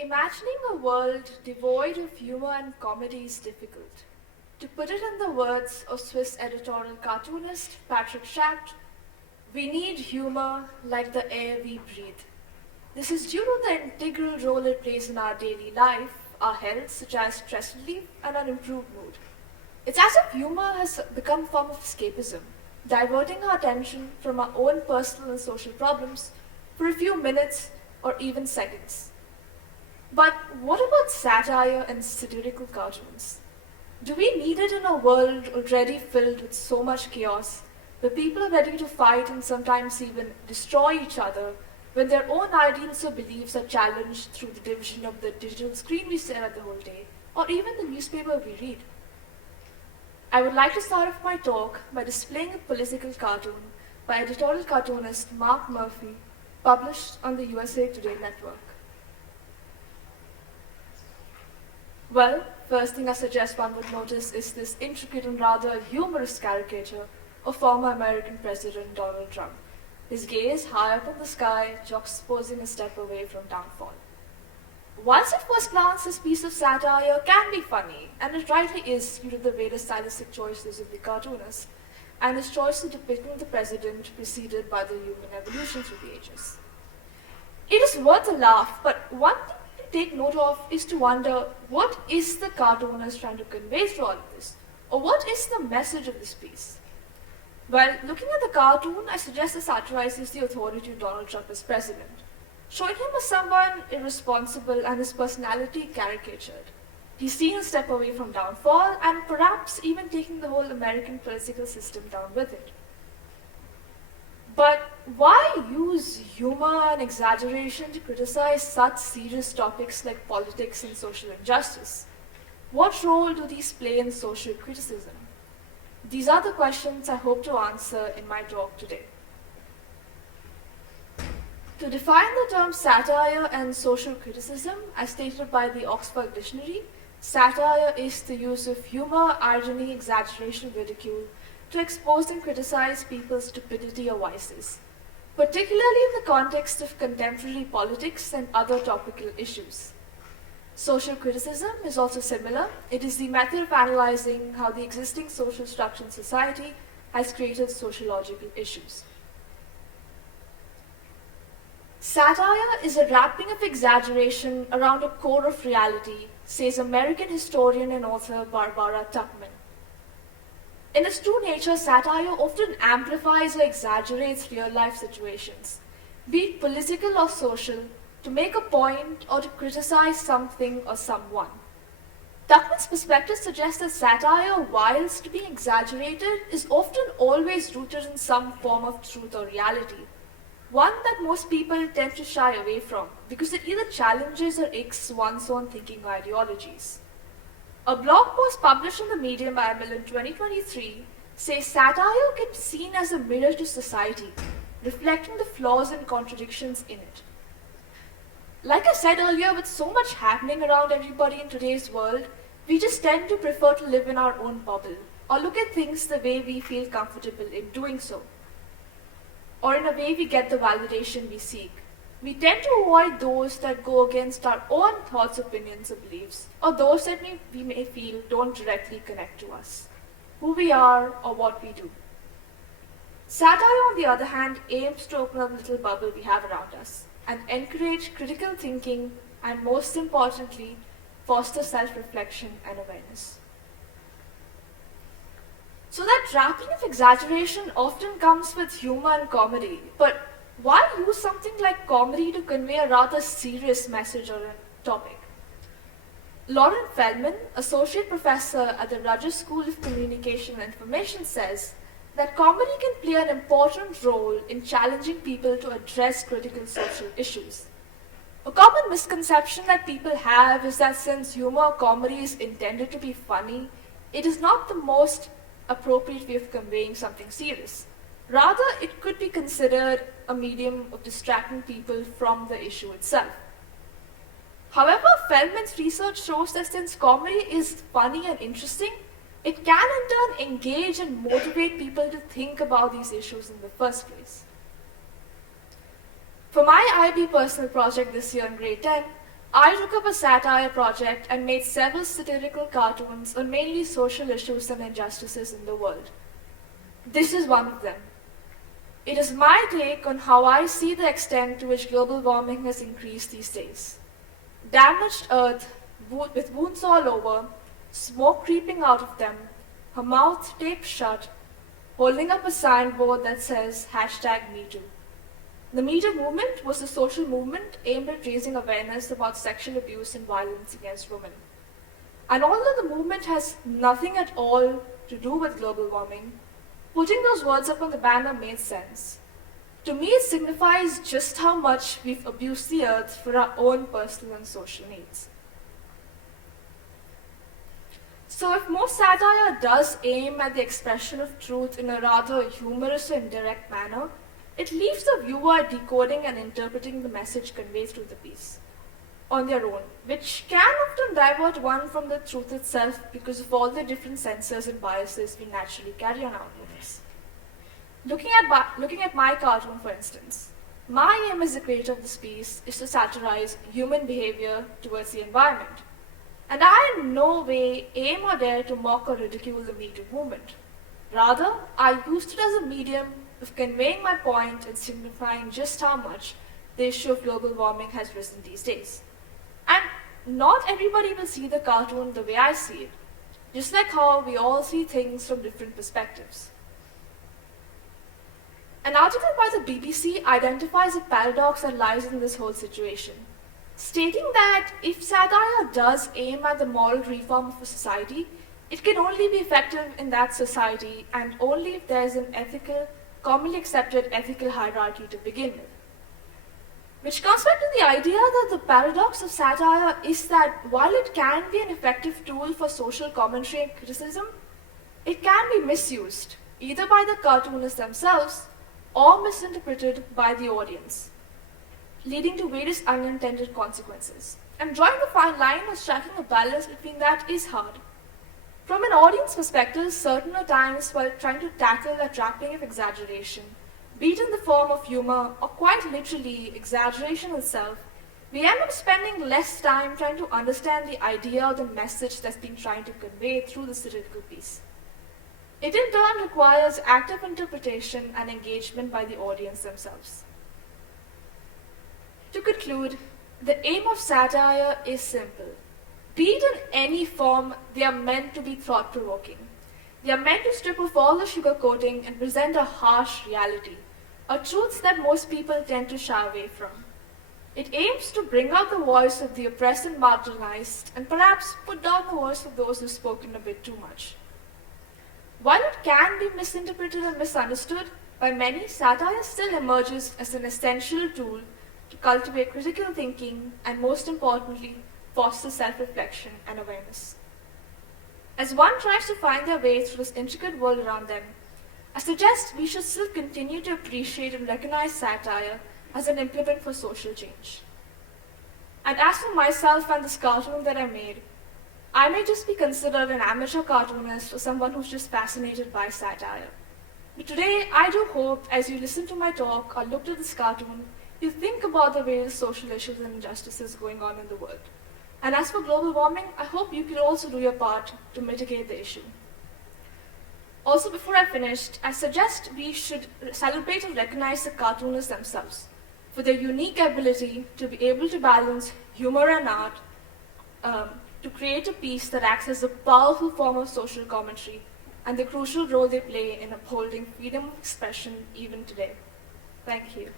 Imagining a world devoid of humor and comedy is difficult. To put it in the words of Swiss editorial cartoonist Patrick Schacht, we need humor like the air we breathe. This is due to the integral role it plays in our daily life, our health, such as stress relief and our improved mood. It's as if humor has become a form of escapism, diverting our attention from our own personal and social problems for a few minutes or even seconds. But what about satire and satirical cartoons? Do we need it in a world already filled with so much chaos, where people are ready to fight and sometimes even destroy each other when their own ideals or beliefs are challenged through the division of the digital screen we stare at the whole day, or even the newspaper we read? I would like to start off my talk by displaying a political cartoon by editorial cartoonist Mark Murphy, published on the USA Today network. Well, first thing I suggest one would notice is this intricate and rather humorous caricature of former American President Donald Trump, his gaze high up in the sky, juxtaposing a step away from downfall. Whilst at first glance this piece of satire can be funny, and it rightly is due to the various stylistic choices of the cartoonist, and his choice of depicting the president preceded by the human evolution through the ages. It is worth a laugh, but one thing to take note of is to wonder, what is the cartoonist trying to convey through all of this? Or what is the message of this piece? Well, looking at the cartoon, I suggest it satirizes the authority of Donald Trump as president, showing him as someone irresponsible and his personality caricatured. He's seen a step away from downfall and perhaps even taking the whole American political system down with it. But why use humor and exaggeration to criticize such serious topics like politics and social injustice? What role do these play in social criticism? These are the questions I hope to answer in my talk today. To define the term satire and social criticism, as stated by the Oxford Dictionary, satire is the use of humor, irony, exaggeration, ridicule to expose and criticize people's stupidity or vices, particularly in the context of contemporary politics and other topical issues. Social criticism is also similar. It is the method of analyzing how the existing social structure in society has created sociological issues. Satire is a wrapping of exaggeration around a core of reality, says American historian and author Barbara Tuchman. In its true nature, satire often amplifies or exaggerates real-life situations, be it political or social, to make a point or to criticize something or someone. Tuchman's perspective suggests that satire, whilst being exaggerated, is often always rooted in some form of truth or reality, one that most people tend to shy away from because it either challenges or icks one's own thinking or ideologies. A blog post published on the Medium by Emil in 2023 says satire can be seen as a mirror to society, reflecting the flaws and contradictions in it. Like I said earlier, with so much happening around everybody in today's world, we just tend to prefer to live in our own bubble or look at things the way we feel comfortable in doing so, or in a way we get the validation we seek. We tend to avoid those that go against our own thoughts, opinions, or beliefs, or those that we may feel don't directly connect to us, who we are, or what we do. Satire, on the other hand, aims to open up the little bubble we have around us and encourage critical thinking and, most importantly, foster self-reflection and awareness. So that wrapping of exaggeration often comes with humor and comedy, but why use something like comedy to convey a rather serious message or a topic? Lauren Feldman, associate professor at the Rutgers School of Communication and Information, says that comedy can play an important role in challenging people to address critical social issues. A common misconception that people have is that since humor or comedy is intended to be funny, it is not the most appropriate way of conveying something serious. Rather, it could be considered a medium of distracting people from the issue itself. However, Feldman's research shows that since comedy is funny and interesting, it can in turn engage and motivate people to think about these issues in the first place. For my IB personal project this year in grade 10, I took up a satire project and made several satirical cartoons on mainly social issues and injustices in the world. This is one of them. It is my take on how I see the extent to which global warming has increased these days. Damaged earth with wounds all over, smoke creeping out of them, her mouth taped shut, holding up a signboard that says #MeToo. The Me Too movement was a social movement aimed at raising awareness about sexual abuse and violence against women. And although the movement has nothing at all to do with global warming, putting those words up on the banner made sense. To me, it signifies just how much we've abused the earth for our own personal and social needs. So if most satire does aim at the expression of truth in a rather humorous and direct manner, it leaves the viewer decoding and interpreting the message conveyed through the piece on their own, which can often divert one from the truth itself because of all the different censors and biases we naturally carry on our movies. Looking at my cartoon, for instance, my aim as the creator of this piece is to satirize human behavior towards the environment. And I in no way aim or dare to mock or ridicule the Me Too movement. Rather, I used it as a medium of conveying my point and signifying just how much the issue of global warming has risen these days. And not everybody will see the cartoon the way I see it, just like how we all see things from different perspectives. An article by the BBC identifies a paradox that lies in this whole situation, stating that if satire does aim at the moral reform of a society, it can only be effective in that society and only if there is an commonly accepted ethical hierarchy to begin with. Which comes back to the idea that the paradox of satire is that while it can be an effective tool for social commentary and criticism, it can be misused, either by the cartoonists themselves or misinterpreted by the audience, leading to various unintended consequences. And drawing a fine line or striking a balance between that is hard. From an audience perspective, certain are times while trying to tackle that trapping of exaggeration, be it in the form of humor or quite literally exaggeration itself, we end up spending less time trying to understand the idea or the message that's been trying to convey through the satirical piece. It in turn requires active interpretation and engagement by the audience themselves. To conclude, the aim of satire is simple. Be it in any form, they are meant to be thought-provoking. They are meant to strip off all the sugarcoating and present a harsh reality, a truth that most people tend to shy away from. It aims to bring out the voice of the oppressed and marginalized, and perhaps put down the voice of those who've spoken a bit too much. While it can be misinterpreted and misunderstood by many, satire still emerges as an essential tool to cultivate critical thinking and, most importantly, foster self-reflection and awareness. As one tries to find their way through this intricate world around them, I suggest we should still continue to appreciate and recognize satire as an implement for social change. And as for myself and this cartoon that I made, I may just be considered an amateur cartoonist or someone who's just fascinated by satire. But today, I do hope, as you listen to my talk or look at this cartoon, you think about the various social issues and injustices going on in the world. And as for global warming, I hope you can also do your part to mitigate the issue. Also, before I finish, I suggest we should celebrate and recognize the cartoonists themselves for their unique ability to be able to balance humor and art to create a piece that acts as a powerful form of social commentary and the crucial role they play in upholding freedom of expression even today. Thank you.